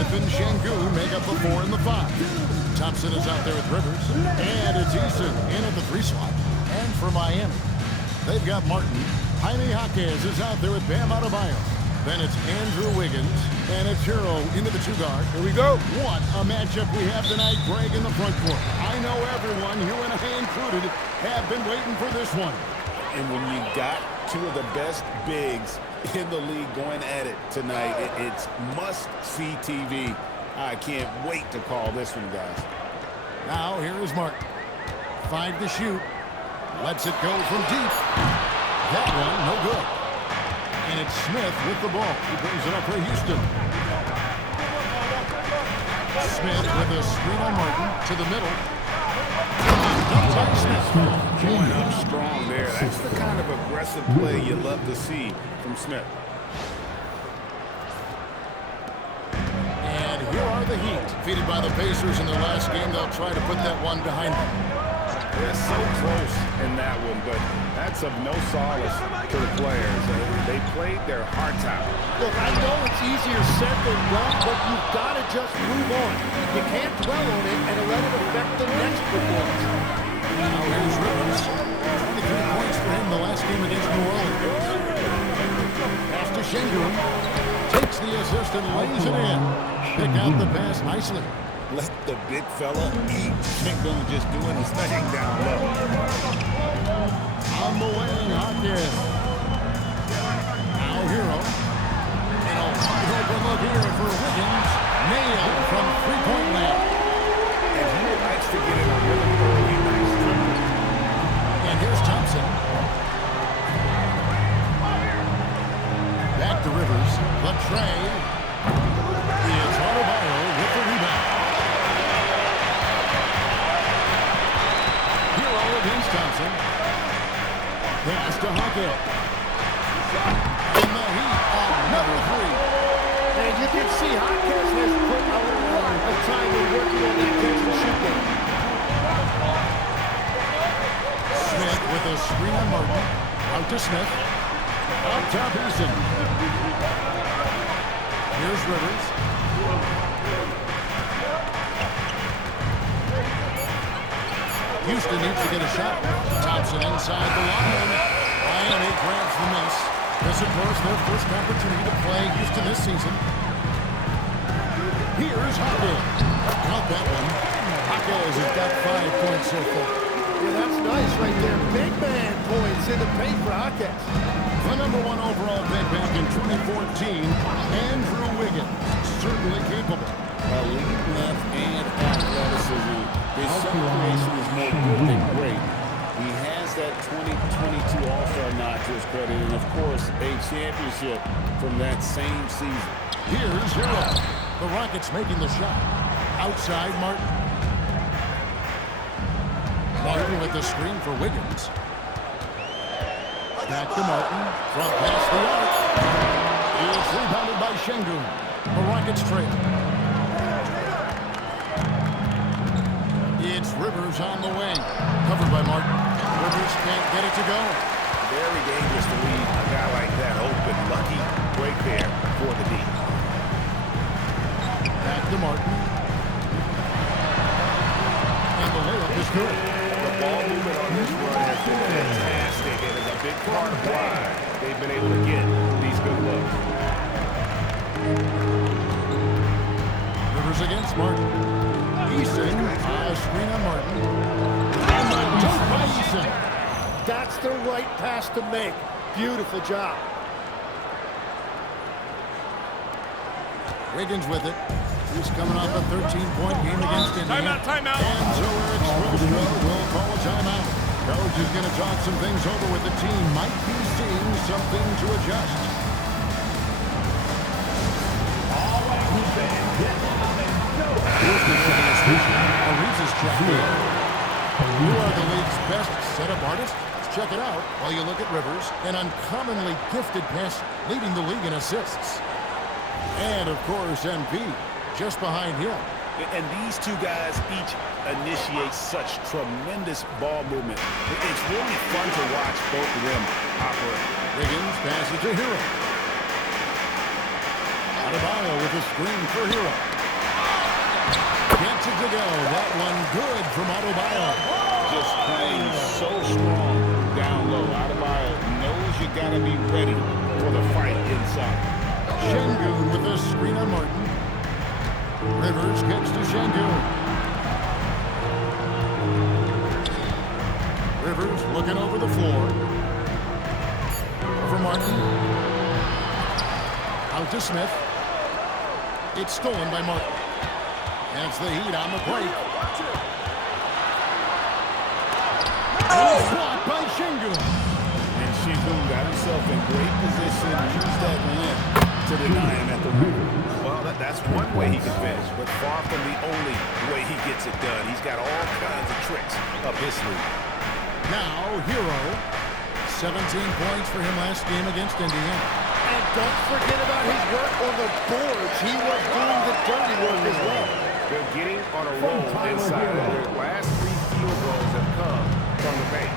Smith and Şengün make up the 4 and the 5. Thompson is out there with Rivers. And it's Eason in at the 3 slot. And for Miami, they've got Martin. Jaime Jaquez is out there with Bam Adebayo. Then it's Andrew Wiggins. And it's Hero into the 2 guard. Here we go. What a matchup we have tonight, Greg, in the front court. I know everyone, you and I included, have been waiting for this one. And when you got 2 of the best bigs in the league going at it tonight, it's must-see TV. I can't wait to call this one, guys. Now, here is Martin. 5 to shoot. Lets it go from deep. That one, no good. And it's Smith with the ball. He brings it up for Houston. Smith with a screen on Martin to the middle. Going up strong there. That's the kind of aggressive play you love to see from Smith. And here are the Heat. Defeated by the Pacers in their last game. They'll try to put that one behind them. They're so close in that one, but that's of no solace to the players. They played their hearts out. Look, I know it's easier said than done, but you've got to just move on. You can't dwell on it and let it affect the next performance. Now here's Rivers. 23 points for him the last game against New Orleans. Pass to Şengün. Takes the assist and lays it in. Pick out the pass nicely. Let the big fella eat. Şengün just doing his thing down low. On the way, Hopkins. Now Hero. And a wide open look here for Wiggins. Nailed from three-point land. And he likes to get in a really early, nice triple. And here's Thompson. Back to Rivers. Latrey. It's Adebayo with the rebound. Hero against Thompson. Pass to Hawkins. And the Heat on number 3. And you can see Hawkins has put a lot of time in working on that catch and shoot game. Smith with a screen on Martin. Out to Smith. Up top Eason. Here's Rivers. Houston needs to get a shot. Thompson inside the line. Miami grabs the miss. This, of course, their first opportunity to play Houston this season. Here's Hawkins. Count that one. Hawkins has got 5 points so far. Yeah, that's nice right there. Big man points in the paint for Hawkins. The number 1 overall pick back in 2014, Andrew Wiggins. Certainly capable. Elite length and athleticism. His shot creation is more good than great. He has that 2022 All-Star nod to his credit, and of course, a championship from that same season. Here's Hero. The Rockets making the shot. Outside Martin. Martin with the screen for Wiggins. Back to Martin. Front pass the arc. It's rebounded by Şengün. The Rockets trail. It's Rivers on the wing. Covered by Martin. Rivers can't get it to go. Very dangerous to leave a guy like that open. Lucky break there for the D. Back to Martin. And the layup is good. The ball movement on this run has been fantastic, and is a big part of why they've been able to get these good looks. Rivers against Martin. Eason, screen on Martin. And the dunk by Eason. That's the right pass to make. Beautiful job. Wiggins with it. He's coming off a 13-point game against Indiana. Timeout. And so Eric Spoelstra will call a timeout. Coach is going to talk some things over with the team. Might be seeing something to adjust. Here's the substitution. Ariza's check here. Who are the league's best setup artists? Let's check it out while you look at Rivers, an uncommonly gifted passer, leading the league in assists. And, of course, MP, just behind him. And these two guys each initiate such tremendous ball movement. It's really fun to watch both of them operate. Wiggins passes to Hero. Adebayo with a screen for Hero. Gets it to go. That one good from Adebayo. Just playing so strong down low. Adebayo knows you got to be ready for the fight inside. Şengün with a screen on Martin. Rivers gets to Şengün. Rivers looking over the floor. Over Martin. Out to Smith. It's stolen by Martin. That's the Heat on the break. Blocked by Şengün. And Şengün got himself in great position, used that limp to deny him at the rim. Well, that's one way he can finish, but far from the only way he gets it done. He's got all kinds of tricks up his sleeve. Now, Hero. 17 points for him last game against Indiana. And don't forget about his work on the boards. He was doing the dirty work as well. They're getting on a roll inside. Their last 3 field goals have come from the paint.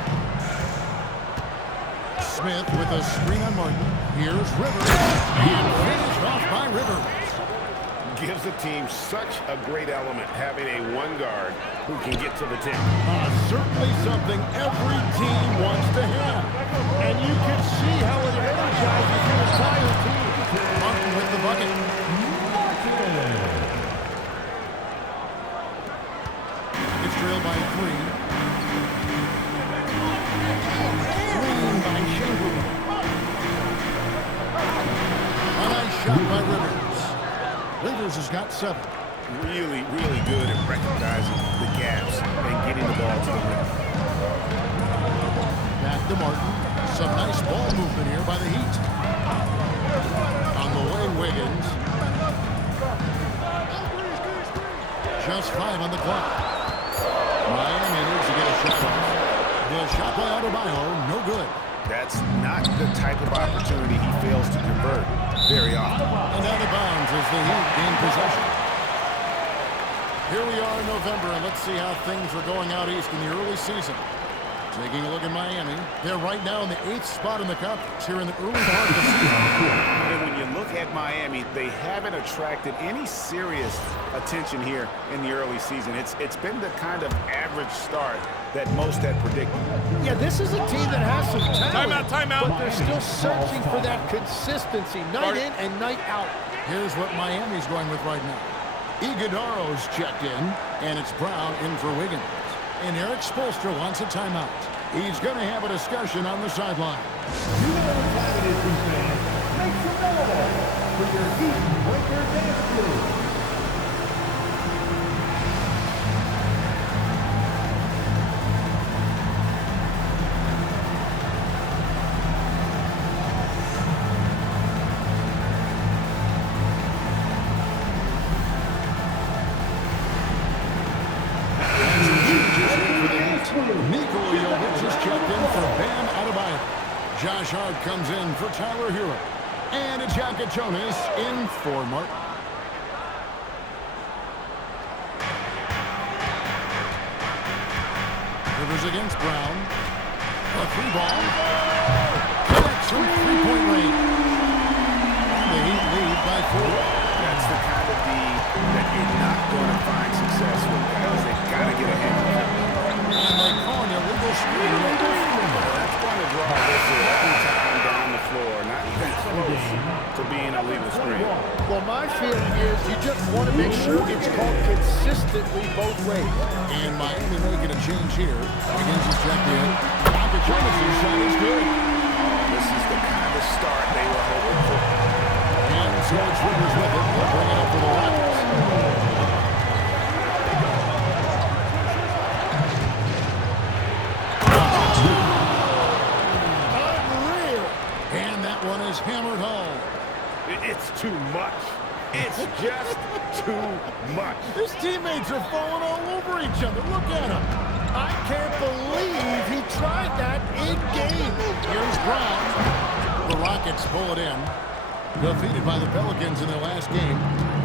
Smith with a screen on Martin. Here's Rivers. And finished off by Rivers. Gives the team such a great element having a one guard who can get to the 10. Certainly something every team wants to have. And you can see how it energizes the entire team. Martin with the bucket. It's trailed by 3. Green by Şengün. A nice shot by Rivers. Rivers has got 7. Really, really good at recognizing the gaps and getting the ball to the rim. Back to Martin. Some nice ball movement here by the Heat. On the way, Wiggins. Just 5 on the clock. Miami needs to get a shot off. The shot by Adebayo, no good. That's not the type of opportunity he fails to convert very often. And out of bounds as the Heat gain possession. Here we are in November, and let's see how things are going out east in the early season. Taking a look at Miami. They're right now in the 8th spot in the conference here in the early part of the season. And when you look at Miami, they haven't attracted any serious attention here in the early season. It's been the kind of average start that most had predicted. Yeah, this is a team that has some talent. Timeout. But they're still searching for that consistency night in and night out. Here's what Miami's going with right now. Iguodaro's checked in, and it's Brown in for Wiggins. And Eric Spoelstra wants a timeout. He's going to have a discussion on the sideline. You know what time it is, these fans. Make some noise for your Heat Winter Dance Crew. Josh Hart comes in for Tyler Hero. And a Jacket Jonas in for Martin. Rivers against Brown. A 3-ball. Connects from 3-point range. The Heat lead by 4. That's the kind of D that you're not going to find success with, guys. They've got to get ahead of it. And they call an illegal screen. That's going to draw whistle every time down the floor. Not even close to being a legal screen. Well, my feeling is you just want to make sure it's called consistently both ways. And Miami making a change here. Wiggins is checked in. Jacket Jonas' shot is good. This is the kind of start they were hoping for. And so it's Rivers with it. They'll bring it up for the Rockets. Unreal. And that one is hammered home. It's too much. It's just too much. His teammates are falling all over each other. Look at him. I can't believe he tried that in game. Here's Brown. The Rockets pull it in. Defeated by the Pelicans in their last game.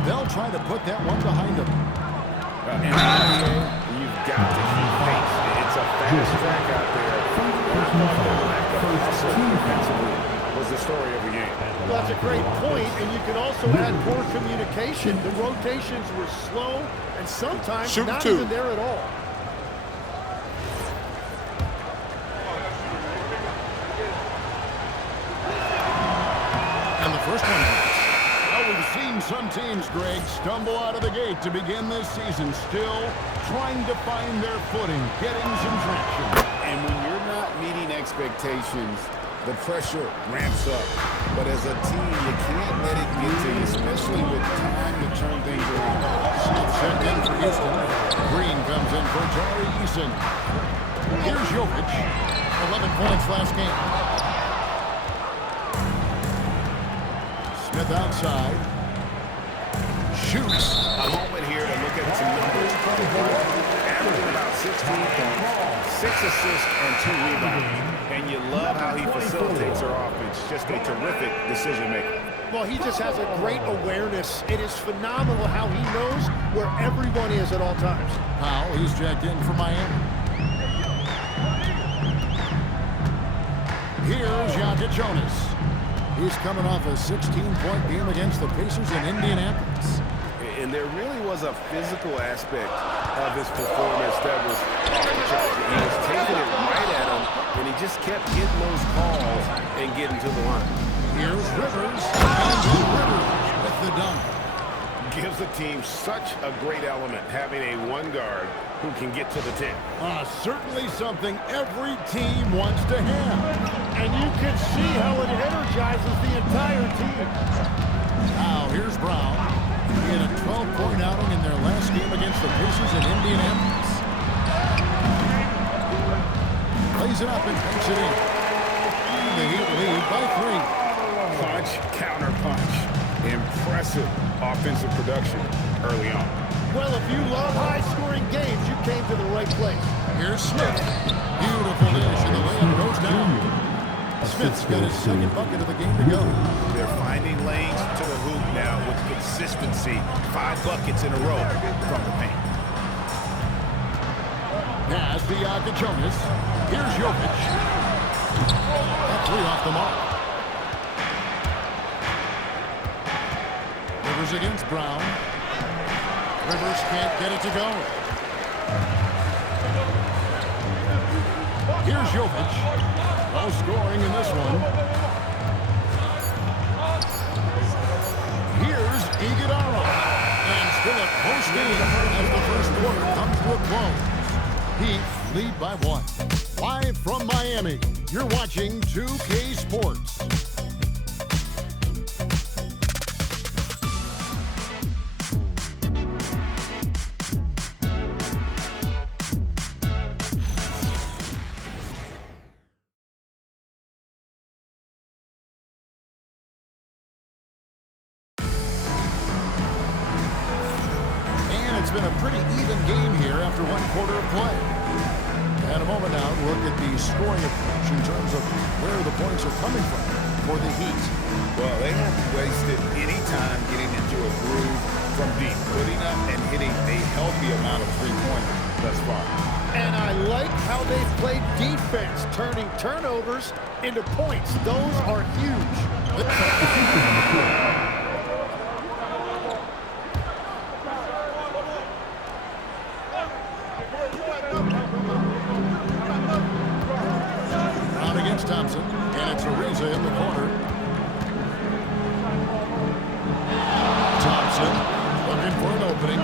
They'll try to put that one behind them. In the NBA, you've got to keep pace. It's a fast track out there. I thought the lack of hustle defensively was the the story of the game. Well, that's a great point, and you can also add poor communication. The rotations were slow and sometimes not even there at all. And the first one hits. Well, we've seen some teams, Greg, stumble out of the gate to begin this season, still trying to find their footing, getting some traction. And when you're not meeting expectations, the pressure ramps up. But as a team, you can't let it get to you, especially with time to turn things around. Smith sent in for Houston. Green comes in for Tari Eason. Here's Jokic. 11 points last game. Smith outside. Shoots. A moment here to look at some numbers. Averaging about 16 points, 6 assists, and 2 rebounds. And you love how he facilitates their offense. Just a terrific decision maker. Well, he just has a great awareness. It is phenomenal how he knows where everyone is at all times. Powell, he's checked in for Miami. Here's Jonas. He's coming off a 16-point game against the Pacers in Indianapolis. And there really was a physical aspect of his performance that was off the charts. He was taking it right at him, and he just kept getting those calls and getting to the line. Here's Rivers, and Rivers with the dunk. Gives the team such a great element, having a one guard who can get to the 10. Certainly something every team wants to have. And you can see how it energizes the entire team. Now, here's Brown. He had a 12-point outing in their last game against the Pacers in Indianapolis. Plays it up and takes it in. The Heat lead by 3. Punch, counter punch. Impressive offensive production early on. Well, if you love high-scoring games, you came to the right place. Here's Smith. Beautiful dish, and the layup goes down. Smith's got his second bucket of the game to go. They're finding lanes to the hoop now with consistency. 5 buckets in a row from the paint. Pass to Jonas. Here's Jokic. A 3 off the mark. Rivers against Brown. Rivers can't get it to go. Here's Jokic. No scoring in this one. Here's Iguodala. And still a close game as the first quarter comes to a close. Heat lead by 1. Live from Miami, you're watching 2K Sports. It's been a pretty even game here after 1 quarter of play. And a moment now, look at the scoring approach in terms of where the points are coming from for the Heat. Well, they haven't wasted any time getting into a groove from deep, putting up and hitting a healthy amount of three-pointers thus far. And I like how they've played defense, turning turnovers into points. Those are huge. Thompson, and it's Ariza in the corner. Thompson looking for an opening.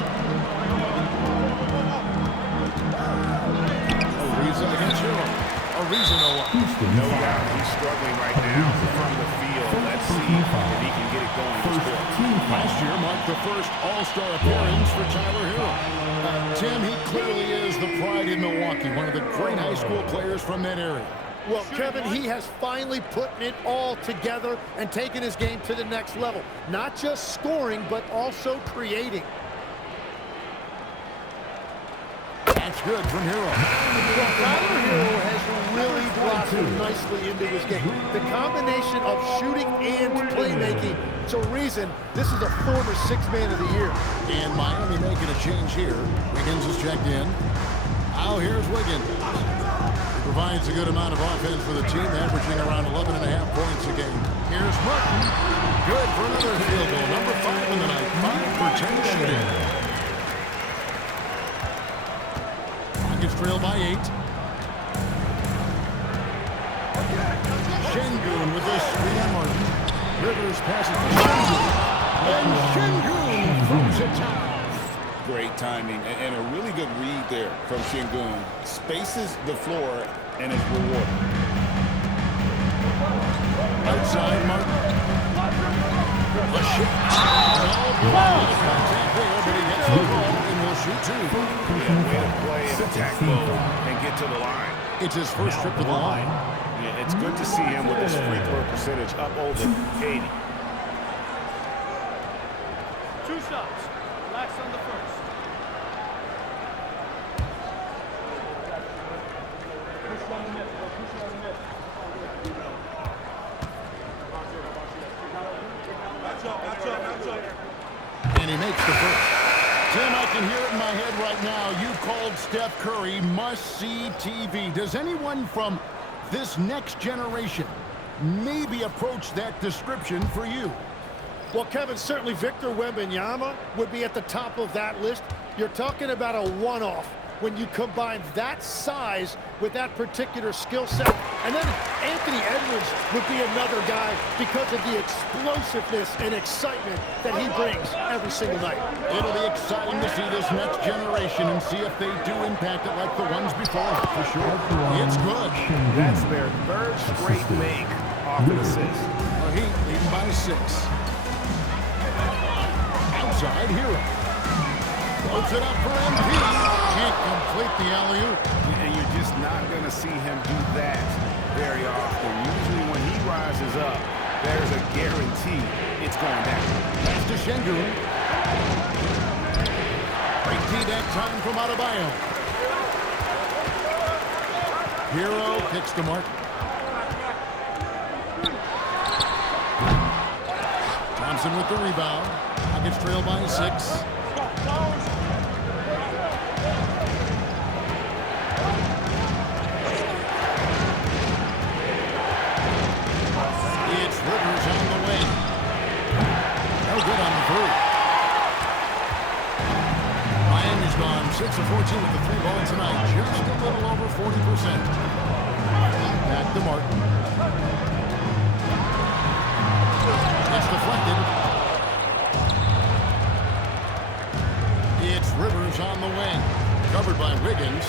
Ariza against Hero. Ariza no doubt he's struggling right now from the field. Let's see if he can get it going this quarter. Last year marked the first All-Star appearance for Tyler Hero. Tim, he clearly is the pride in Milwaukee, one of the great high school players from that area. Well, Kevin, he has finally put it all together and taken his game to the next level. Not just scoring, but also creating. That's good from Hero. Well, Tyler Hero has really blossomed nicely into his game. The combination of shooting and playmaking. It's a reason this is a former 6th man of the year. And Miami making a change here. Wiggins is checked in. Now here's Wiggins. Provides a good amount of offense for the team, averaging around 11.5 points a game. Here's Martin. Good for another field goal. Number 5 in the night. 5 for 10 shooting. Rockets trail by 8. Şengün with this screen on Martin. Rivers passes to Şengün. And Şengün throws it down. Great timing and a really good read there from Şengün. Spaces the floor and is rewarded. Outside Martin. A shot. Contact there, but he gets the ball and will shoot 2. Yeah, way to play in attack mode and get to the line. It's his first trip to the line. Yeah, it's good to see him with his free throw percentage up over 80. 2 shots. Relax on the first. And he makes the first. Tim, I can hear it in my head right now. You called Steph Curry must-see TV. Does anyone from this next generation maybe approach that description for you? Well, Kevin, certainly Victor Wembanyama would be at the top of that list. You're talking about a one-off when you combine that size with that particular skill set. And then Anthony Edwards would be another guy because of the explosiveness and excitement that he brings every single night. It'll be exciting to see this next generation and see if they do impact it like the ones before, for sure. It's good. That's their 3rd straight make off an assist. The Heat leading by 6. Outside Hero. Floats it up for MP. Can't complete the alley-oop. And you're just not going to see him do that very often. Usually when he rises up, there's a guarantee it's going down. Pass to Şengün. Great D that time from Adebayo. Hero picks the mark. Thompson with the rebound. Rockets trail by 6. It's Rivers on the way. No good on the 3. Miami's gone 6 of 14 with the 3 ball tonight. Just a little over 40%. Back to Martin. It's deflected. It's Rivers on the wing. Covered by Wiggins.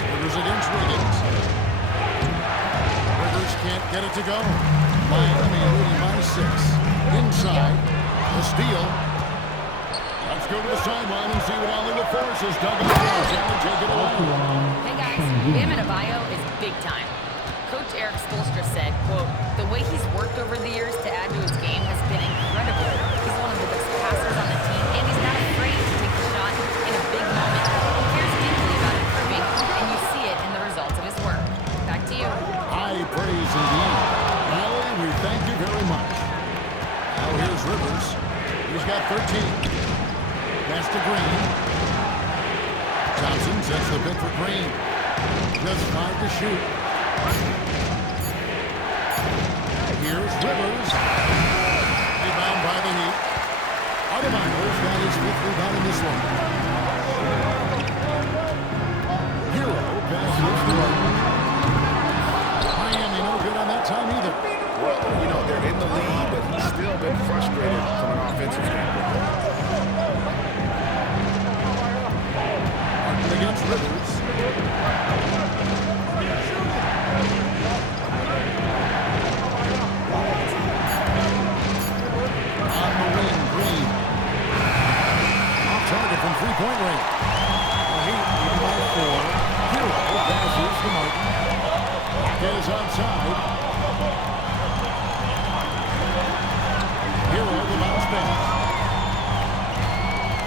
Rivers against Wiggins. Rivers can't get it to go. Miami leading by 6. Inside. The steal. Let's go to the sideline and see what Ali LaForce has done. And take it away. Hey guys, Bam Adebayo is big time. Coach Eric Spoelstra said, quote, "The way he's worked over the years to add to his game has been incredible. He's one of the best passers on the team, and he's not afraid to take the shot in a big moment. He cares deeply about improving, and you see it in the results of his work." Back to you. High praise indeed. Ali, we thank you very much. Now here's Rivers. He's got 13. Pass to Green. Johnson sets the pick for Green. Just 5 to shoot. Here's Rivers. Rebound by the Heat. Adebayo's got his 5th rebound in this one. Hero passes to Martin. Miami no good on that time either. Well, you know, they're in the lead, but he's still been frustrated from an offensive standpoint. Martin against Rivers. On the wing, Green. Off target from three-point range. The Heat leading by 4. Hero passes to Martin. Is outside. Hero the bounce pass.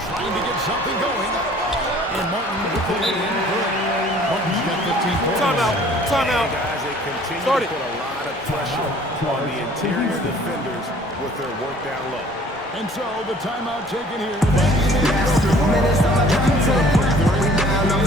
Trying to get something going. And Martin with the lead in. Martin's got 15 points. Timeout. Guys, they continue Start to it. put a lot of pressure on the interior defenders with their work down low. And so the timeout taken here by the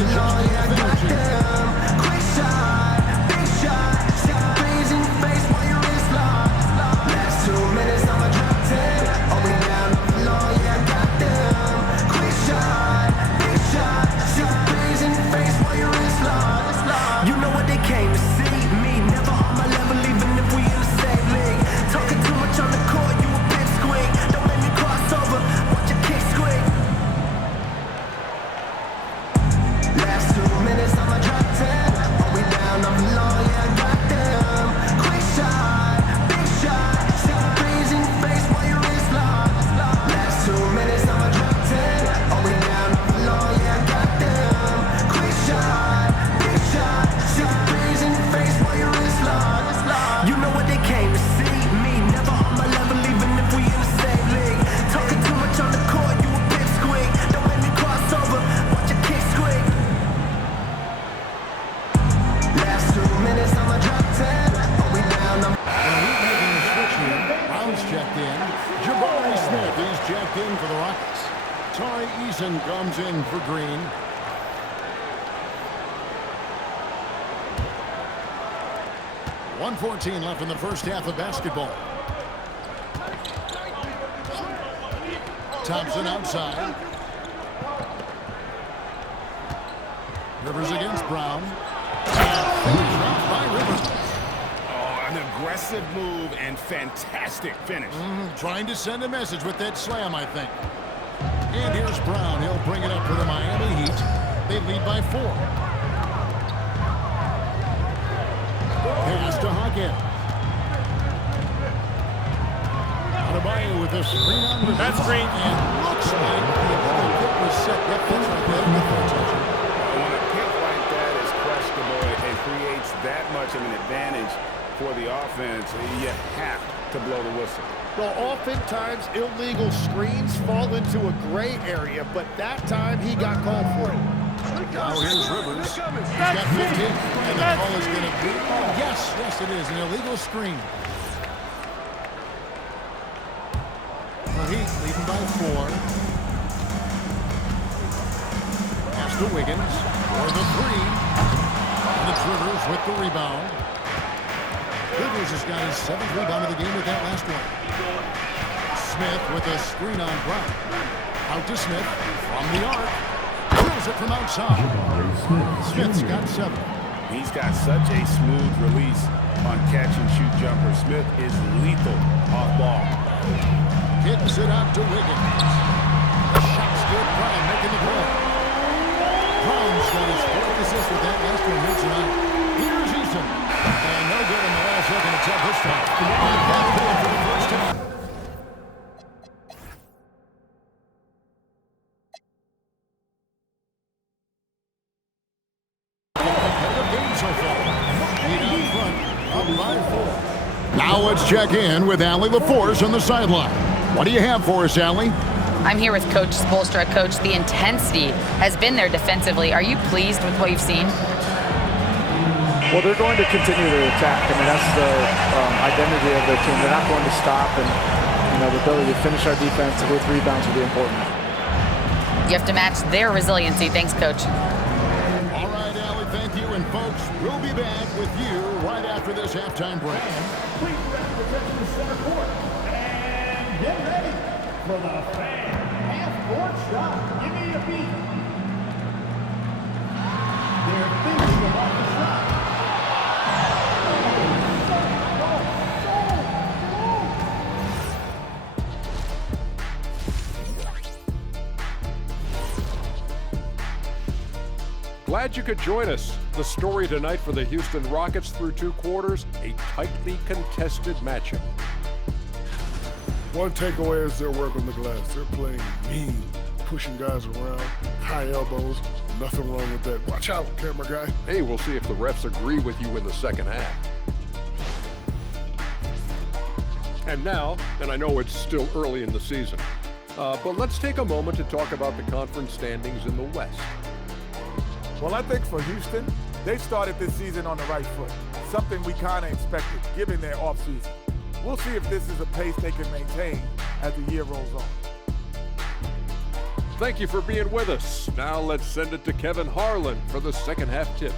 Comes in for Green. .114 left in the first half of basketball. Thompson outside. Rivers against Brown. Dropped by Rivers. Oh, an aggressive move and fantastic finish. Trying to send a message with that slam, I think. And here's Brown. He'll bring it up for the Miami Heat. They lead by 4. Pass to Hawkins. Adebayo with a screen on Rivers. That's Green. And looks like the pick was set. Yep, that's right there. When a pick like that is questionable, it creates that much of an advantage for the offense. You have to blow the whistle. Well, oftentimes illegal screens fall into a gray area, but that time he got called for it. Now here's Rivers. He's got 15, and the call is going to be, yes, it is, an illegal screen. The Heat leading by 4. Pass to Wiggins for the 3. And it's Rivers with the rebound. Rivers has got his 7th rebound of the game with that last one. Smith with a screen on Brown. Out to Smith from the arc. Drills it from outside. Smith's got 7. He's got such a smooth release on catch-and-shoot jumper. Smith is lethal off ball. Hits it out to Wiggins. The shot's good. Brown making the play. Brown's got his 4th assist with that last one here tonight. Here's Easton. And no good in the last second attempt this time. And that's good for the first time. Now let's check in with Allie LaForce on the sideline. What do you have for us, Allie? I'm here with Coach Spoelstra. Coach, the intensity has been there defensively. Are you pleased with what you've seen? Well, they're going to continue to attack. I mean, that's the identity of their team. They're not going to stop, and the ability to finish our defense with rebounds will be important. You have to match their resiliency. Thanks, Coach. All right, Allie, thank you. And folks, we'll be back with you right after this halftime break. Please represent the center court. And get ready for the fan half-court shot. Give me a beat. They're thinking about the shot. Glad you could join us. The story tonight for the Houston Rockets through 2 quarters, a tightly contested matchup. One takeaway is their work on the glass. They're playing mean, pushing guys around, high elbows, nothing wrong with that. Watch out, camera guy. Hey, we'll see if the refs agree with you in the second half. And now, and I know it's still early in the season, but let's take a moment to talk about the conference standings in the West. Well, I think for Houston, they started this season on the right foot, something we kind of expected, given their offseason. We'll see if this is a pace they can maintain as the year rolls on. Thank you for being with us. Now let's send it to Kevin Harlan for the second half tip.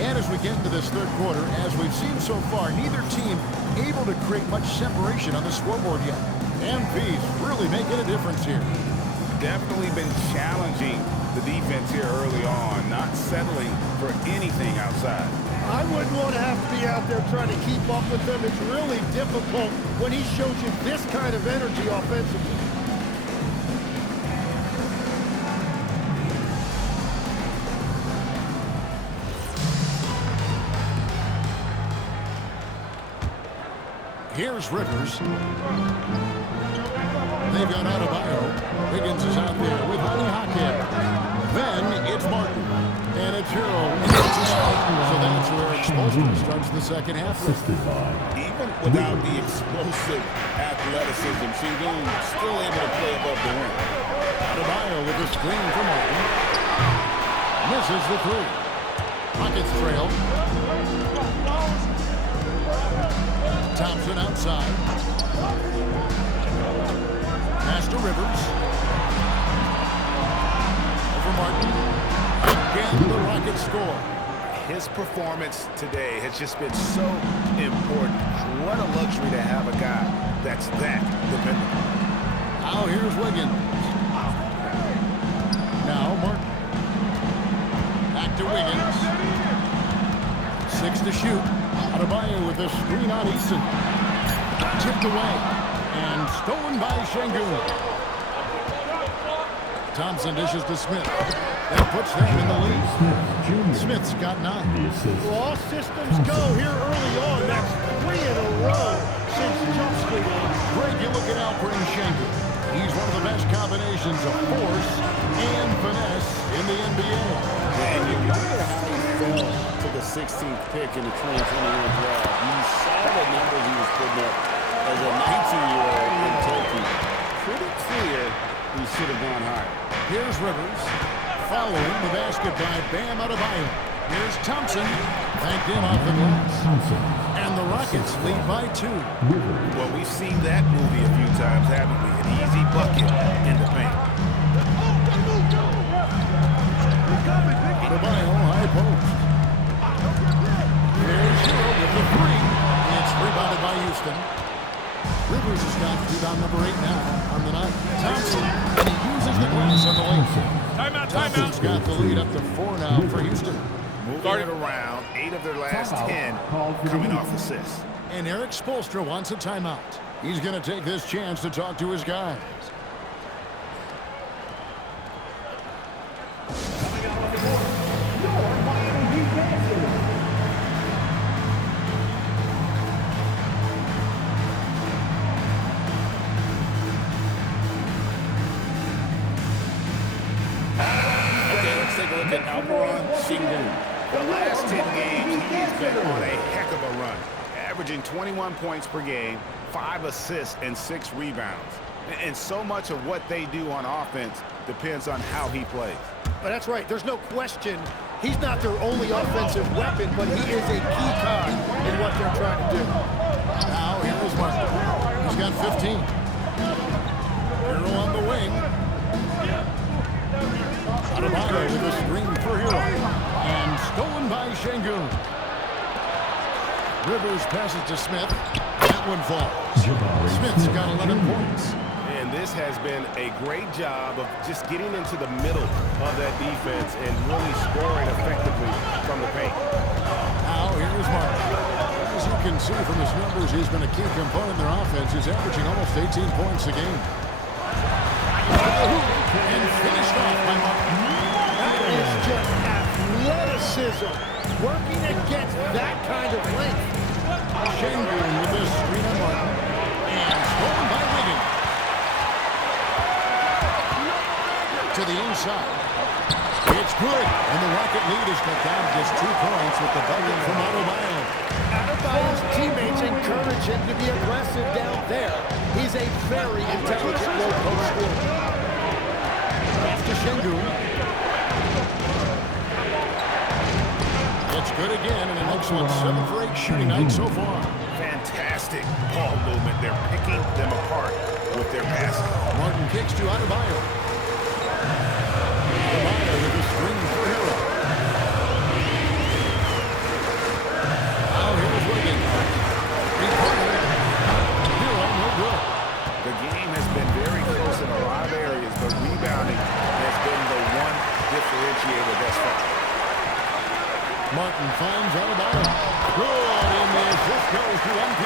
And as we get into this third quarter, as we've seen so far, neither team able to create much separation on the scoreboard yet. MP's really making a difference here. Definitely been challenging the defense here early on, not settling for anything outside. I wouldn't want to have to be out there trying to keep up with them. It's really difficult when he shows you this kind of energy offensively. Here's Rivers. They've got Adebayo. Wiggins is out there with Honey Hockett. Then it's Martin. And it's Hero. So that's where Exposure starts the second half. Even without the explosive athleticism, Shingun still able to play above the rim. Adebayo with the screen for Martin. Misses the three. Rockets trail. Thompson outside. Pass to Rivers. Over Martin. Again, the Rockets score. His performance today has just been so important. What a luxury to have a guy that's that dependable. Now here's Wiggins. Now Martin. Back to Wiggins. 6 to shoot. Adebayo with the screen on Easton. Tipped away. And stolen by Şengün. Thompson dishes to Smith. That puts them in the lead. Smith's got 9. Well, all systems go here early on. That's 3 in a row since jump street. Greg, you look at Alperen Şengün. He's one of the best combinations of force and finesse in the NBA. And you look at how he fell to the 16th pick in the 2021 draft. You saw the numbers he was putting up as a 19-year-old in Turkey. Pretty clear he should have gone higher. Here's Rivers. Following the basket by Bam Adebayo. Here's Thompson. Thanked him off the glass. And the Rockets lead by 2. Well, we've seen that movie a few times, haven't we? An easy bucket in the paint. Adebayo high post. There's Hero with the 3. It's rebounded by Houston. Rivers has got rebound number 8 now on the night. Thompson, and he uses the glass on the lane. Thompson's got the lead up to 4 now for Houston. Moving it around, 8 of their last 10 coming off assists. And Eric Spoelstra wants a timeout. He's going to take this chance to talk to his guys. Look at Alperen Şengün. The last 10 games, he's been on a heck of a run, averaging 21 points per game, 5 assists, and 6 rebounds. And so much of what they do on offense depends on how he plays. But that's right. There's no question. He's not their only offensive weapon, but he is a key cog in what they're trying to do. Now here's Martin. He's got 15. Hero on the wing. Adebayo with a screen for Hero. And stolen by Şengün. Rivers passes to Smith. That one falls. Smith's got 11 points. And this has been a great job of just getting into the middle of that defense and really scoring effectively from the paint. Now here's Martin. As you can see from his numbers, he's been a key component in their offense. He's averaging almost 18 points a game. And finished off by Martin. That is just athleticism. Working against that kind of length. Şengün with this screen on Martin. And stolen by Wiggins. To the inside. It's good. And the Rocket lead is cut down to just 2 points with the bucket from Adebayo. Adebayo's teammates encourage him to be aggressive down there. He's a very intelligent low-post scorer. Off to Sengun. It's good again, and an excellent 7 for 8 shooting night so far. Fantastic ball movement. They're picking them apart with their passing. Martin kicks to Adebayo. Adebayo with a screen for Hero. Now here's Wiggins. Hero, no good. The game has been very close in a lot of areas, but rebounding has been the one differentiator thus far. Martin finds Adebayo. Good, and the assist goes to MP.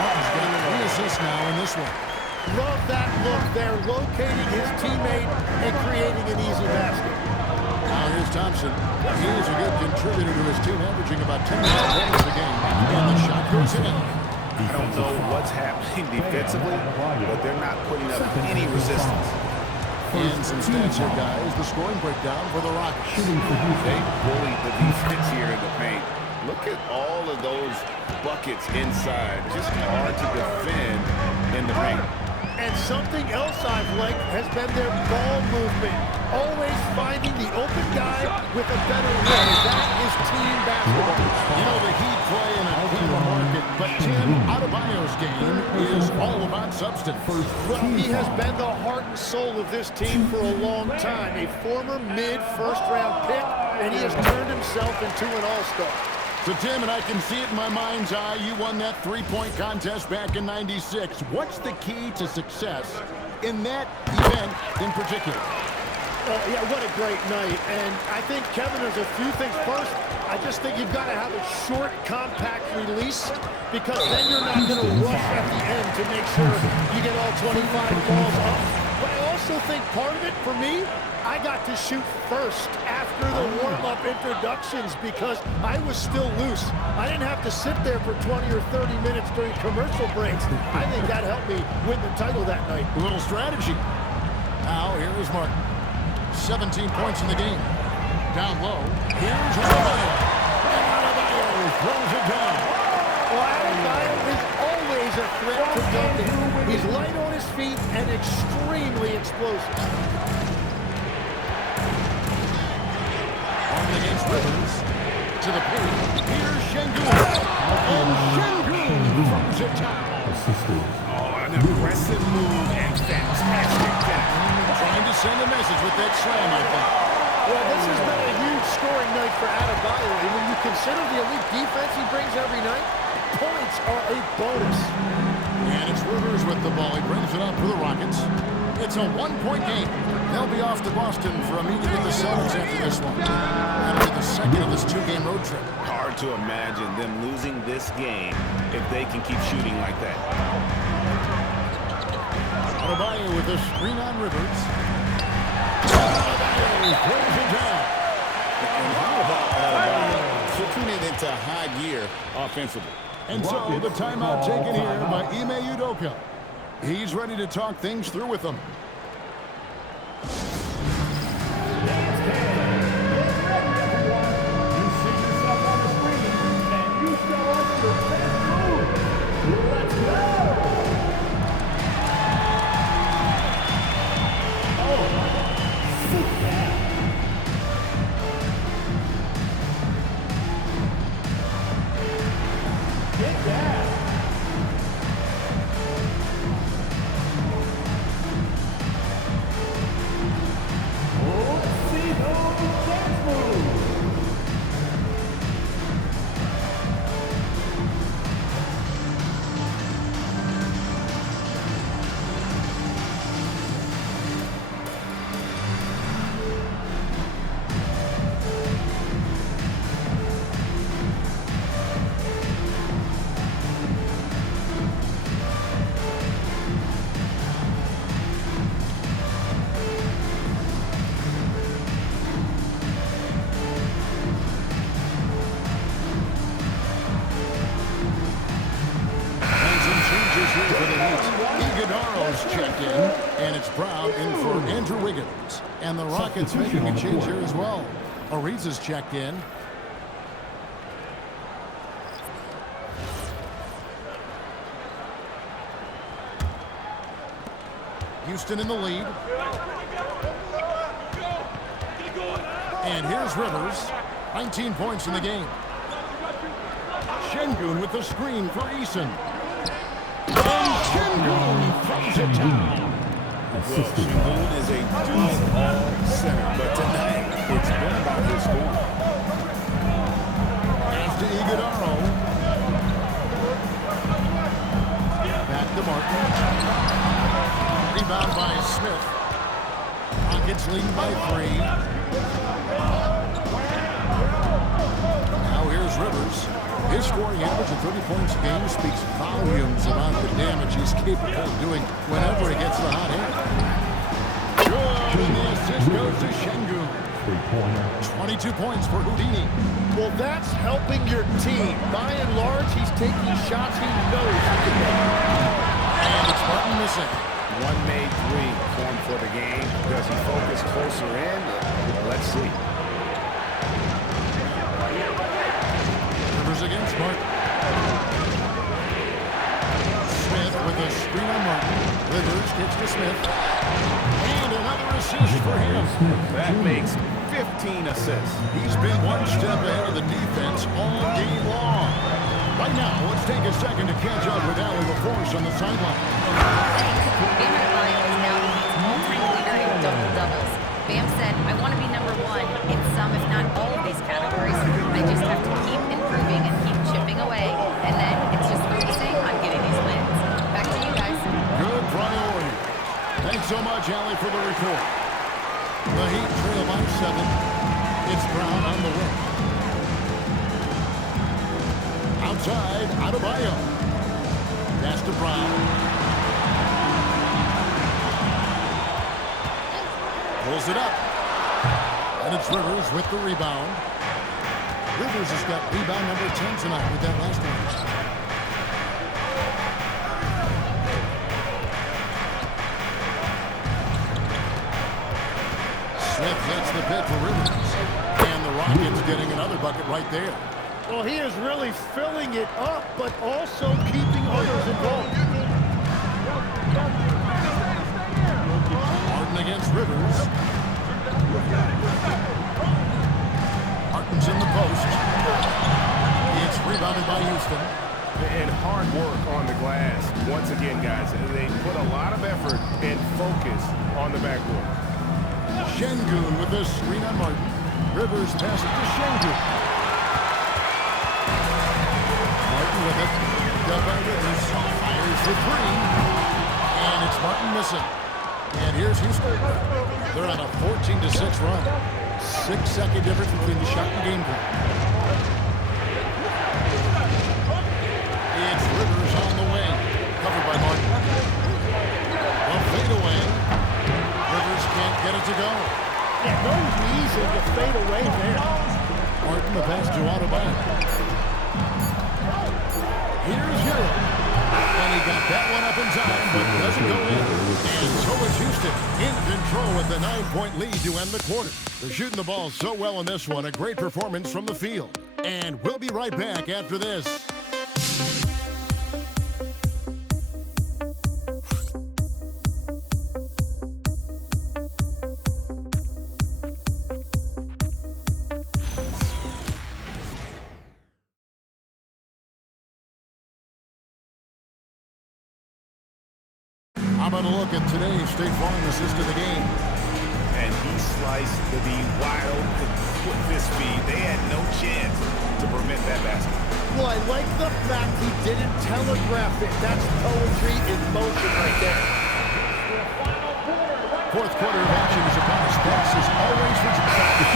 Martin's got 3 assists now in this one. Love that look there, locating his teammate and creating an easy basket. Now here's Thompson. He is a good contributor to his team, averaging about 10 points a game. And the shot goes in. I don't know what's happening defensively, but they're not putting up any resistance. And some stats here, guys. The scoring breakdown for the Rockets. They bullied the defense here in the paint. Look at all of those buckets inside. Just hard to defend in the paint. And something else I've liked has been their ball movement. Always finding the open guy with a better look. That is team basketball. You know, the Heat play in a cleaner market, but Tim, Adebayo's game is all about substance. Well, he has been the heart and soul of this team for a long time. A former mid-first-round pick, and he has turned himself into an all-star. So, Tim, and I can see it in my mind's eye, you won that three-point contest back in '96. What's the key to success in that event in particular? Yeah, what a great night. And I think, Kevin, there's a few things. First, I just think you've got to have a short, compact release, because then you're not going to rush at the end to make sure you get all 25 balls up. But I also think part of it, for me, I got to shoot first after the warm-up introductions because I was still loose. I didn't have to sit there for 20 or 30 minutes during commercial breaks. I think that helped me win the title that night. A little strategy. Now, here is Martin. 17 points in the game. Down low. Here's Adebayo. And Adebayo throws it down. Well, Adebayo is always a threat to dunking. He's light on his feet and extremely explosive. On against Rivers. To the paint. Here's Sengun. And Sengun throws it down. Oh, an aggressive move and fantastic catch. Trying to send a message with that slam, I think. Well, this has been a huge scoring night for Adebayo, and when you consider the elite defense he brings every night, points are a bonus. And it's Rivers with the ball. He brings it up for the Rockets. It's a one-point game. They'll be off to Boston for a meeting with the Celtics after this one. That'll be the second of this 2-game road trip. Hard to imagine them losing this game if they can keep shooting like that. Adebayo with a screen on Rivers. Adebayo throws it down. And how about Adebayo kicking it into high gear offensively? And so the timeout taken here by Ime Udoka. He's ready to talk things through with them. Checked in, and it's Brown in for Andrew Wiggins. And the Rockets making a change here as well. Ariza's checked in. Houston in the lead. And here's Rivers. 19 points in the game. Şengün with the screen for Eason. And Şengün throws it down. Well, Şengün is a do-it-all center, but tonight it's been about his scoring. After Iguodaro. Back to Martin. Rebound by Smith. Rockets leading by 3. Now here's Rivers. His scoring average of 30 points a game speaks volumes about the damage he's capable of doing whenever he gets the hot hand. Good, and the assist goes to Şengün. 22 points for Houdini. Well, that's helping your team. By and large, he's taking shots he knows he can make. And it's Martin missing. One made three formed for the game. Does he focus closer in? Let's see. Rivers against Martin. Smith with a screen on Martin. Rivers gets to Smith. And another assist for him. That makes 15 assists. He's been one step ahead of the defense all game long. Right now, let's take a second to catch up with Allie LaForce on the sideline. Bam Adebayo is now the Heat's all-time leader in double-doubles. Bam said, I want to be number one in some, if not all of these categories. I just have to keep improving and keep chipping away. And then it's just focusing on getting these wins. Back to you guys. Good priority. Thanks so much, Allie, for the report. The Heat trail by 7. It's Brown on the wing. Outside, Adebayo. Pass to Brown. Pulls it up. And it's Rivers with the rebound. Rivers has got rebound number 10 tonight with that last one. Smith gets the pick for Rivers. And the Rockets getting another bucket right there. Well, he is really filling it up, but also keeping others involved. Martin against Rivers. Martin's in the post. It's rebounded by Houston. And hard work on the glass. Once again, guys, they put a lot of effort and focus on the backboard. Şengün with the screen on Martin. Rivers passes to Şengün. Martin with it. Dug by Rivers. Fires for 3. And it's Martin missing. And here's Houston. They're on a 14-6 run. 6-second difference between the shot and game clock. It's Rivers on the wing. Covered by Martin. A fadeaway. Rivers can't get it to go. Yeah, no reason to fade away there. Martin the pass to Adebayo. Here's Hero. And he got that one up in time, but doesn't go in. And so is Houston in control with the 9-point lead to end the quarter. They're shooting the ball so well in this one. A great performance from the field. And we'll be right back after this. How about a look at today's State Farm assist to the game? And he sliced the D wild with this speed. They had no chance to prevent that basket. Well, I like the fact he didn't telegraph it. That's poetry in motion right there. Fourth quarter of action is upon us. Pass is always rejected.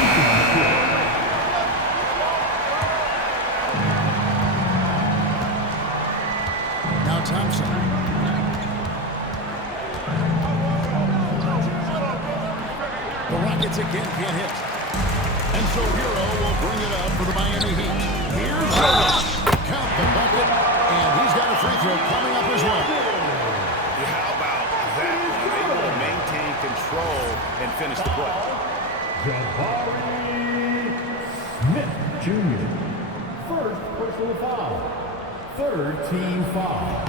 Now Thompson. The Rockets again can't hit. And so Hero will bring it up for the Miami Heat. Here's Rivers. Count the bucket. And he's got a free throw coming up as well. Yeah, how about that one? Able to maintain control and finish the play. Jabari Smith Jr. First personal foul. Third team foul.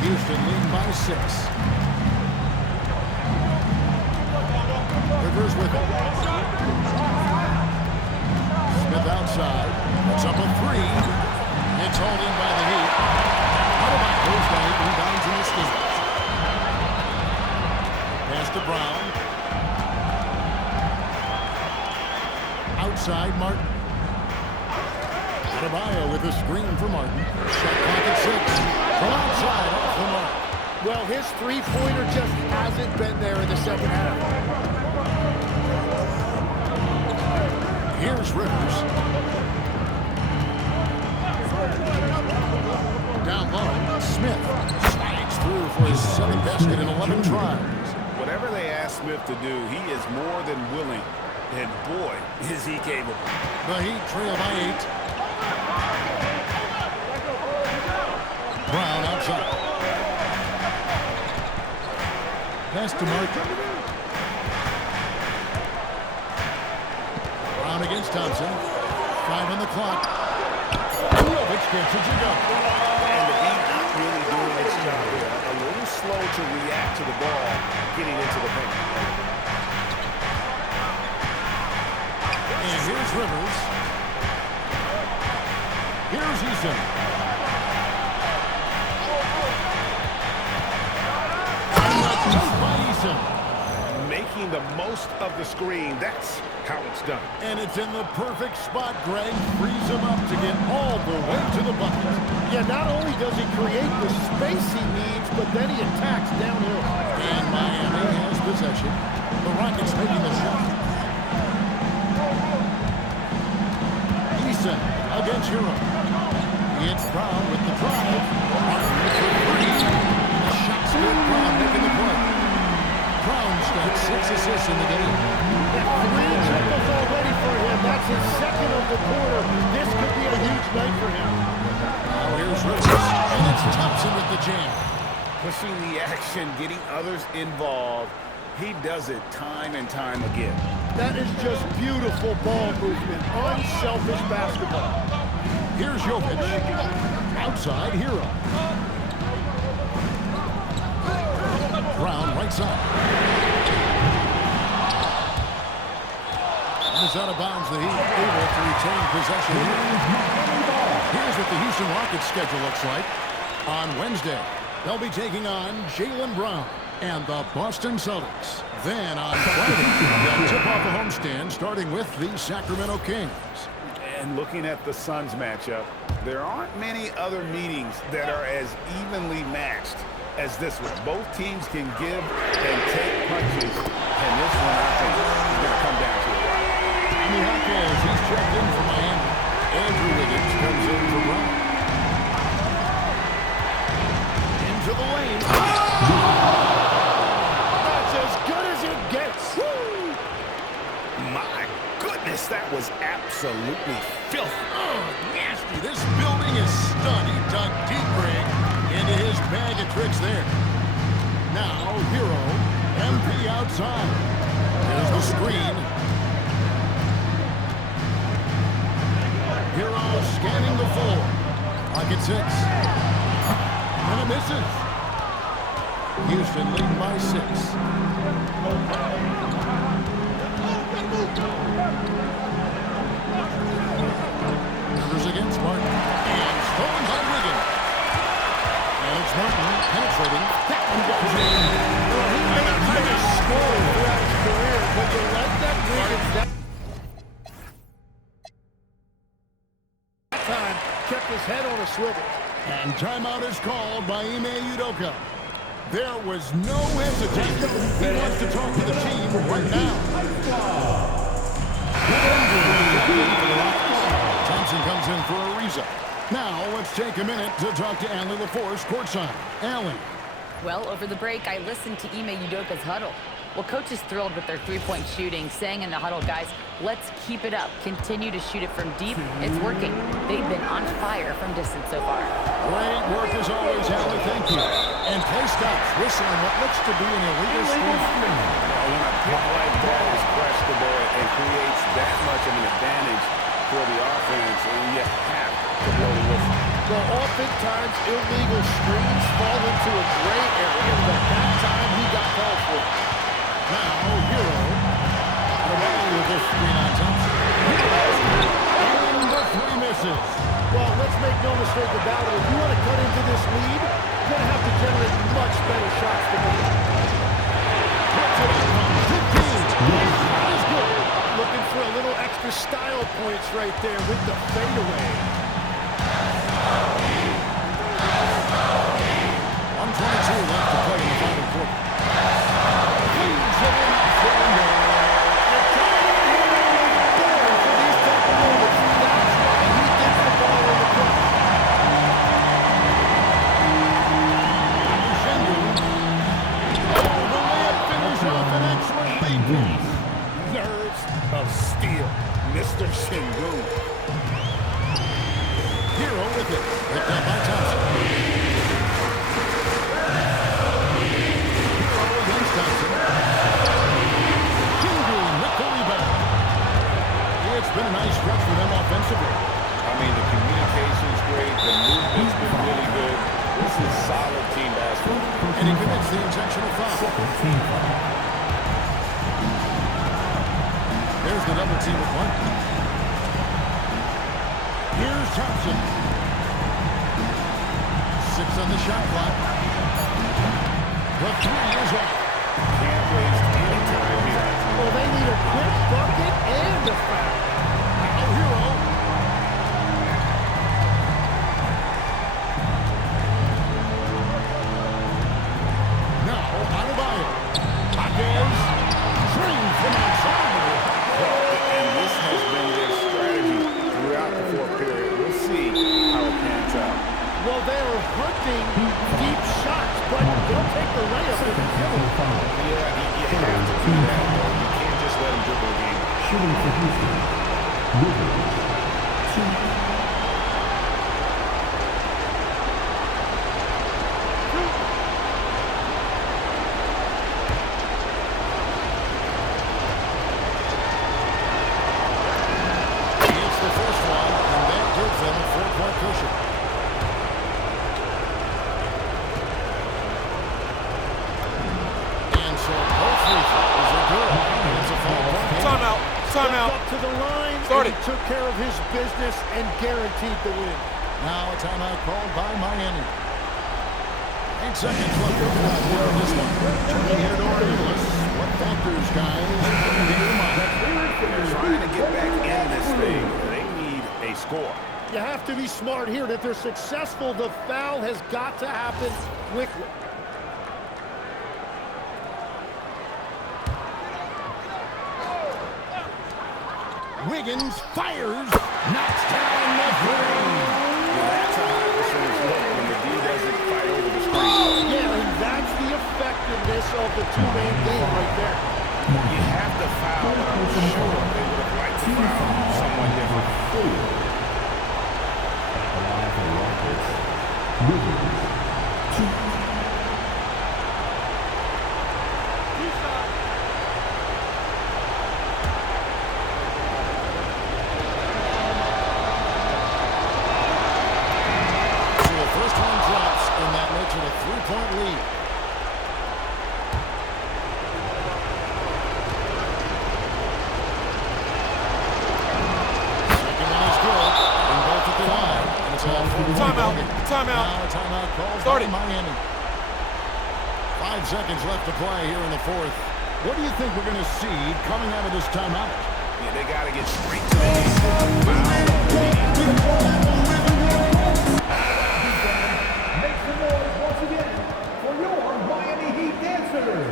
Houston leading by 6. Rivers with it. Smith outside. Puts up a three. It's hauled in by the Heat. Adebayo's got 8 rebounds in the Steelers. Pass to Brown. Outside, Martin. Adebayo with a screen for Martin. Shot clock at 6. From outside, off the mark. Well, his three-pointer just hasn't been there in the second half. Here's Rivers. Down low, Smith slides through for his 7th basket in 11 tries. Whatever they ask Smith to do, he is more than willing. And boy, is he capable. The Heat trail by 8. Brown outside. Pass to Martin. Brown against Thompson. 5 on the clock. Jovic gets it to go. And the Heat not really doing its job here. A little slow to react to the ball getting into the paint. And here's Rivers. Here's Eason. Making the most of the screen. That's how it's done. And it's in the perfect spot, Greg. Frees him up to get all the way to the bucket. Yeah, not only does he create the space he needs, but then he attacks downhill. And Miami has possession. The Rockets making the shot. Eason against Hero. It's Brown with the drive. Martin for 3. The shot's good. Brown making the play. Brown's got 6 assists in the game. 3 triples already for him. That's his 2nd of the quarter. This could be a huge night for him. Now here's Rivers, and it's Thompson with the jam. Pushing the action, getting others involved. He does it time and time again. That is just beautiful ball movement. Unselfish basketball. Here's Jovic. Outside, Hero. Brown, right side. And it's out of bounds. The Heat able to retain possession here. Here's what the Houston Rockets schedule looks like. On Wednesday, they'll be taking on Jaylen Brown and the Boston Celtics. Then on Friday, they'll tip off a homestand starting with the Sacramento Kings. And looking at the Suns matchup, there aren't many other meetings that are as evenly matched as this one. Both teams can give and take punches, and this one, I think, is going to come down to it. Jaquez, he's checked in for Miami. Andrew Wiggins comes in for Brown. Into the lane. That's as good as it gets. Woo! My goodness, that was absolutely filthy. Oh, nasty. This building is stunned. He dug deep, Greg, into his bag of tricks there. Now, Hero, MP outside. There's the screen. Hero scanning the floor. Clock at 6. And it misses. Houston leading by 6. Rivers against Martin. And stolen by Wiggins. And it's Martin penetrating. That one goes in. Well, he may not have scored throughout his career, but you like that Wiggins. That time kept his head on a swivel. And timeout is called by Ime Udoka. There was no hesitation. He wants to talk to the team right now. Thompson comes in for Ariza. Now let's take a minute to talk to Allie LaForce courtside. Allie. Well, over the break, I listened to Ime Udoka's huddle. Well, coach is thrilled with their three-point shooting, saying in the huddle, guys, let's keep it up. Continue to shoot it from deep. It's working. They've been on fire from distance so far. Great work as always, Allie. Thank you. And play stops whistling what looks to be an illegal screen. When a pick like that is questionable and creates that much of an advantage for the offense, you have to blow the whistle. Well, oftentimes illegal screens fall into a gray area, but that time he got called for it. Now, Hero no mistake about it. If you want to cut into this lead, you're going to have to generate much better shots than that. Puts it up from 15. That is good. Looking for a little extra style points right there with the fadeaway. 1:22 left to play in the final quarter. Leads it in from there. Nerves of steel, Mr. Shingu. Hero with it. Picked up by Thompson. Hero against Thompson. Shingu with the rebound. It's been a nice stretch for them offensively. I mean, the communication's great. The movement's been really good. This is solid team basketball. And he commits the intentional foul. There's the double team at one. Here's Thompson. 6 on the shot clock. The 3 is up. Can't waste any time here. Well, they need a quick bucket and a foul. Now Hero. Now Adebayo. Hawkins. String from outside. And this has been their strategy throughout the fourth period. We'll see how it pans out. Well, they are hunting deep shots, but they'll take the layup if it's given. Yeah, you have to do that, though. You can't just let them dribble the game. Shooting for Houston. Wizards. 2. Took care of his business and guaranteed the win. Now a timeout called by Miami. 8 seconds left to play this one. Turning here to Orioles. What factors, guys? They're trying to get back in this thing. They need a score. You have to be smart here. If they're successful, the foul has got to happen quickly. Wiggins fires, knocks down the 3. That's a high percentage look when the D doesn't fight over the screen. Yeah, and that's the effectiveness of the two-man game right there. You have to foul, but I'm sure they would have liked to foul someone different. Three-point lead. Second one is good. And both at the line. And it's all Timeout. Timeout. Now a timeout called Starting. by Miami. 5 seconds left to play here in the fourth. What do you think we're going to see coming out of this timeout? Yeah, they got to get straight to the Make some noise once again for your Miami Heat dancers.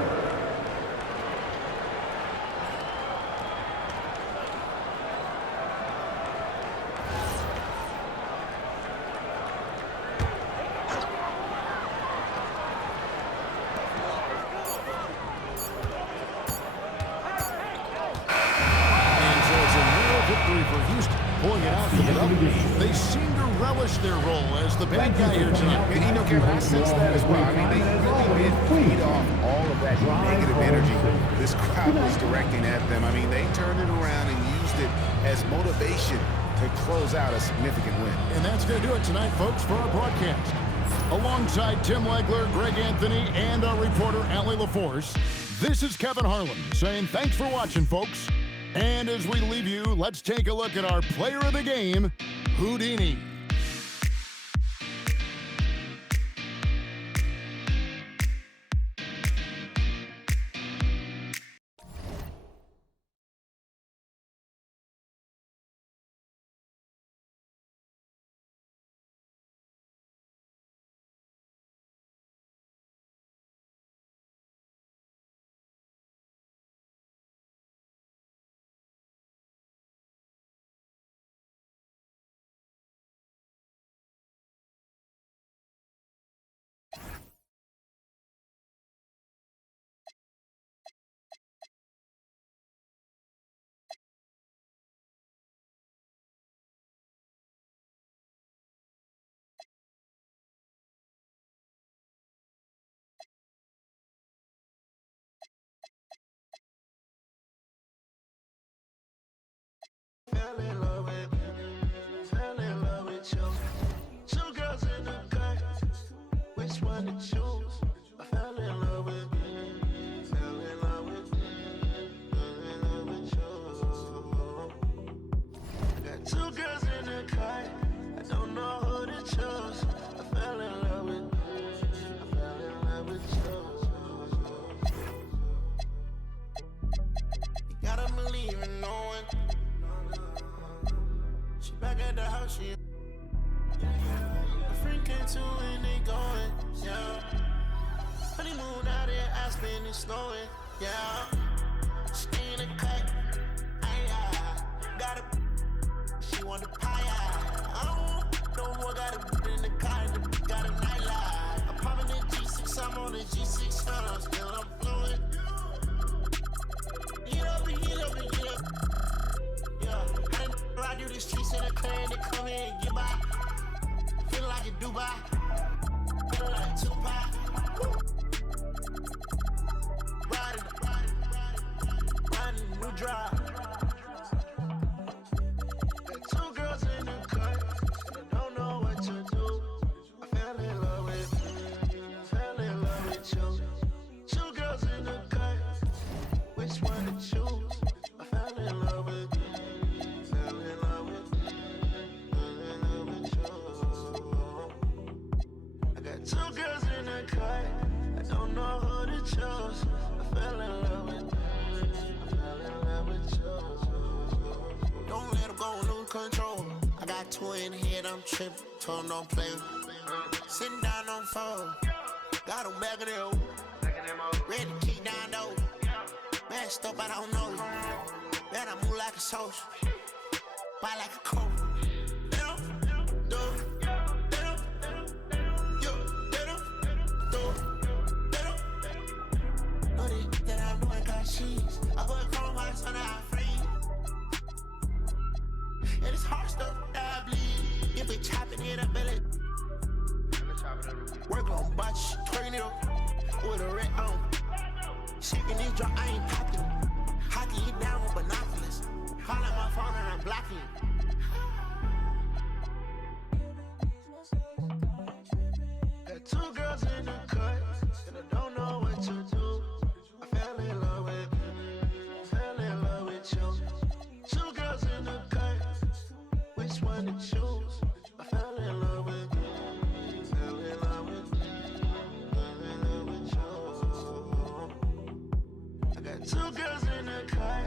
Pulling it out for the double. They seem to relish their role as the bad guy here tonight. And you know, Kevin, I sense that as well. I mean, they really did feed off all of that negative energy this crowd was directing at them. I mean, they turned it around and used it as motivation to close out a significant win. And that's going to do it tonight, folks, for our broadcast. Alongside Tim Legler, Greg Anthony, and our reporter, Allie LaForce, this is Kevin Harlan saying thanks for watching, folks. And as we leave you, let's take a look at our player of the game, Houdini. fell in love with you. Two girls in the cut, which one to choose? I fell in love with you, fell in love with you, fell in love with you. I got two girls in the cut, I don't know who to choose. I fell in love with you, I fell in love with you. You gotta believe in knowing. She back at the house, she a freak into and they going, yeah. Honeymoon out in Aspen, it's snowing, yeah. Stay in the cut, got a, she want the pie, I don't want no more, got a in the car, got a nightlife. I'm popping the G6, I'm on the G600, still I'm fluid. Get up and get up and get up, yeah. I didn't ride through the streets in a car and they come in and get by. Feel like in Dubai, feel like Tupac. Riding the new drive. Got two girls in the cut, and I don't know what to do. I fell in love with you, fell in love with you. Two girls in the cut, which one to choose? I fell in love with you, fell in love with you, fell in love with you. I got two girls in the cut, I don't know who to choose. I fell in love with you, I fell in love with you. Don't let them go and lose control. I got two in the head, I'm tripping, told them don't play. Sitting down on phone, got them back of them, ready to kick down though. Messed up, I don't know. Man, I move like a soldier, bite like a cobra. I put chrome hearts on our frame. And it's hard stuff that I bleed. If we chopping it up, belly. Work on botch, turn it up with a red on. Shaking this drop, I ain't popping. Hockey it down with binoculars. Call out my phone and I'm blocking you. Got two girls in the cut, and I don't know what to do. I fell in love with you, fell in love with you. Two girls in the cut, which one to choose? I fell in love with you, fell in love with you, fell in love with you. I got two girls in the cut,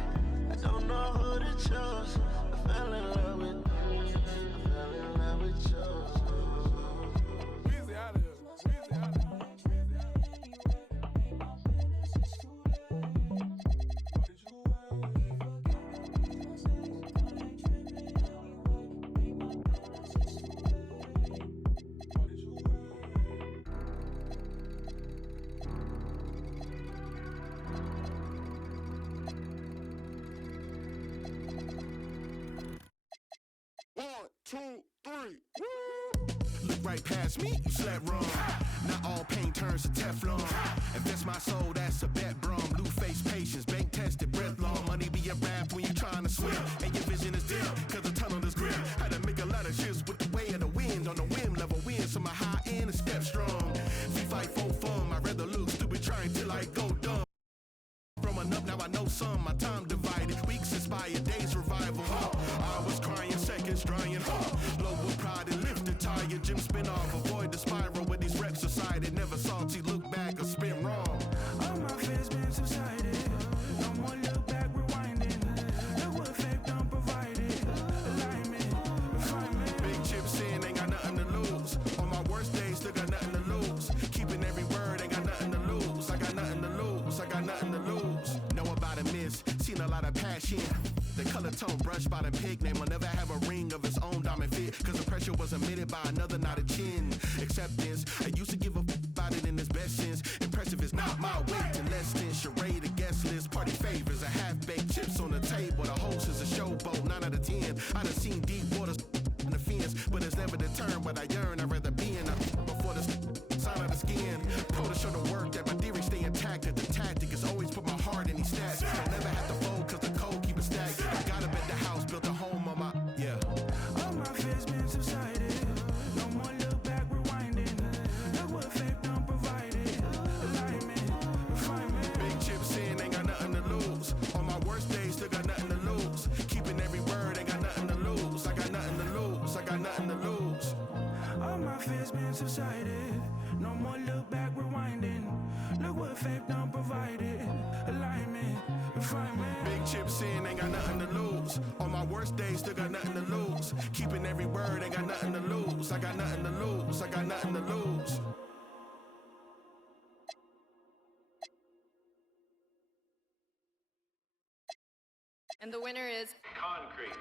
I don't know who to choose. I fell in love with you, I fell in love with you. Easy out of here. Easy out of here. Look right past me, you slept wrong. Not all pain turns to Teflon. Invest my soul, that's a bet, brum. Blue face patience, bank tested, breath long. Money be a rap when you trying to swim. And your vision is dim, cause the tunnel is grim. Had to make a lot of shifts with the way of the wind. On the whim, level win, so my high end is step strong. We fight for fun, I'd rather look stupid trying till I go dumb. From enough, now I know some, my time divided. Weeks inspired, days revival. I was crying, seconds drying. Low with pride and lifted tire. Gym spin off, avoid the spiral with these reps society. Never salty, look back or spin wrong. All my fears been subsided. No more look back, rewinding. Look what fake done provided. Alignment, refinement. Big chips in, ain't got nothing to lose. On my worst days, still got nothing to lose. Keeping every word, ain't got nothing to lose. I got nothing to lose, I got nothing to lose. Know about a miss, seen a lot of passion. The color tone brushed by the pig name will never have a ring of its own diamond fit. Cause the pressure was emitted by another, not a chin. Acceptance, I used to give a about it in its best sense. Impressive is not my weight to less than charade, a guest list, party favors, a half-baked chips on the table. The host is a showboat, 9 out of 10. I done seen deep waters in the fence, but it's never determined what I yearn. I'd rather be in a before the sign of the skin. Pro to show the work that my theory stay intact. That the tactic is always put my heart in these stats. I'll never have to fold cause the code keep it stacked. I got up at the house, built a home what faith don't provide it. Alignment, refinement. Big chips in, ain't got nothing to lose. On my worst days, still got nothing to lose. Keeping every word, ain't got nothing to lose. I got nothing to lose. I got nothing to lose. And the winner is Concrete.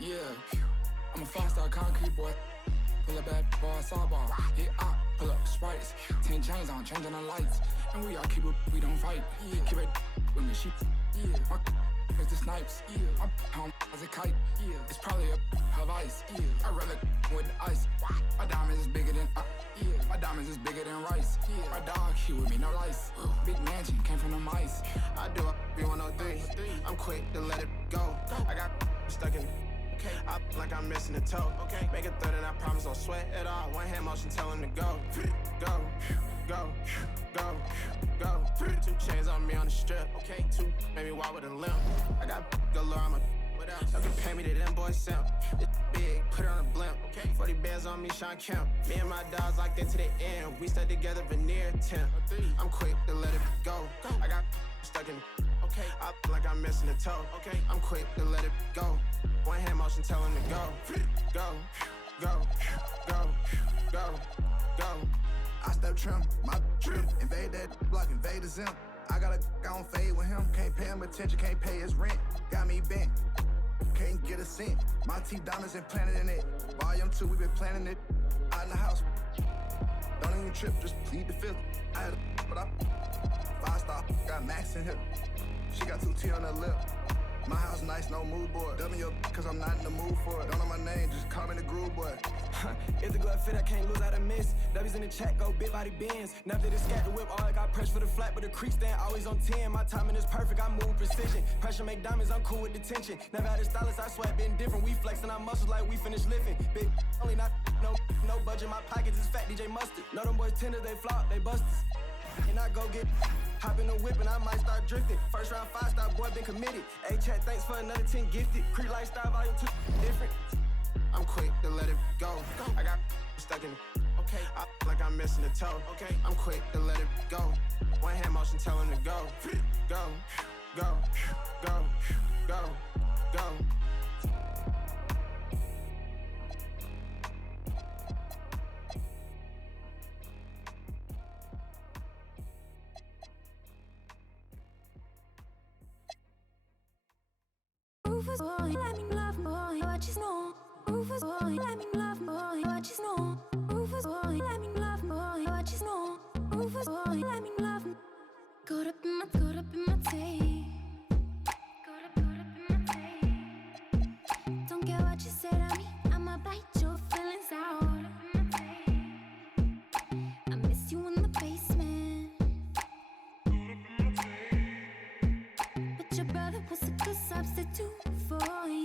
Yeah. I'm a 5-star concrete boy. Pull up bad boy, sidebar. Hit up, pull up sprites. 10 chains on, changing the lights. And we all keep it, we don't fight. Keep it with me, she. My is the snipes. My home as a kite. It's probably a vice. I rather with the ice. My diamonds is bigger than my diamonds is bigger than rice. My dog, he with me, no lice. Big mansion, came from the mice. I do a B103. I'm quick to let it go. I got stuck in. I like I'm missing a toe. Make a third and I promise don't sweat at all. One hand motion, tell him to go. Go, go, go, go. 2 chains on me on the strip. 2 made me walk with a limp. I got galore, I'm a what else? You can pay me to them boys simp. It's big, put it on a blimp. 40 bands on me, Sean Kemp. Me and my dogs locked into the end. We stuck together, veneer temp. I'm quick to let it go. I got stuck in. I like I'm missing a toe. I'm quick to let it go. One hand motion, tell him to go. Go, go, go, go, go. I step trim, my trim. Invade that block, invade the zim. I got a on fade with him. Can't pay him attention, can't pay his rent. Got me bent, can't get a cent. My teeth diamonds implanted in it. Volume 2, we been planning it. Out in the house. Don't even trip, just plead the fifth. I had a but I 5-star, got Max in here. She got 2 T on her lip. My house nice, no mood board. Dubbing your cause I'm not in the mood for it. Don't know my name, just call me the groove boy. If the glove fit, I can't lose out of miss. W's in the chat, go big body bends. Never did scat the whip, all I got pressed for the flat, but the creek stand always on 10. My timing is perfect, I move precision. Pressure make diamonds, I'm cool with the tension. Never had a stylist, I sweat, been different. We flexing our muscles like we finished lifting. Big, only not, no budget, my pockets is fat, DJ Mustard. Know them boys tender, they flop, they busters. And I go get hop in the whip and I might start drifting. First round 5-star, boy been committed. Hey chat, thanks for another 10 gifted. Creek lifestyle volume 2 different. I'm quick to let it go. I got stuck in. I like I'm missing a toe. I'm quick to let it go. One hand motion, tell him to go. Go, go, go, go, go. Rufus boy, let me love boy, what you know. Rufus boy, let me love boy, what you know. Rufus boy, let me love boy, what you know. Rufus boy, let me love. Caught up in my tape. Caught up in my tape. Don't care what you said to me, I'ma bite your feelings out. I miss you in the basement. But your brother was a good substitute for you.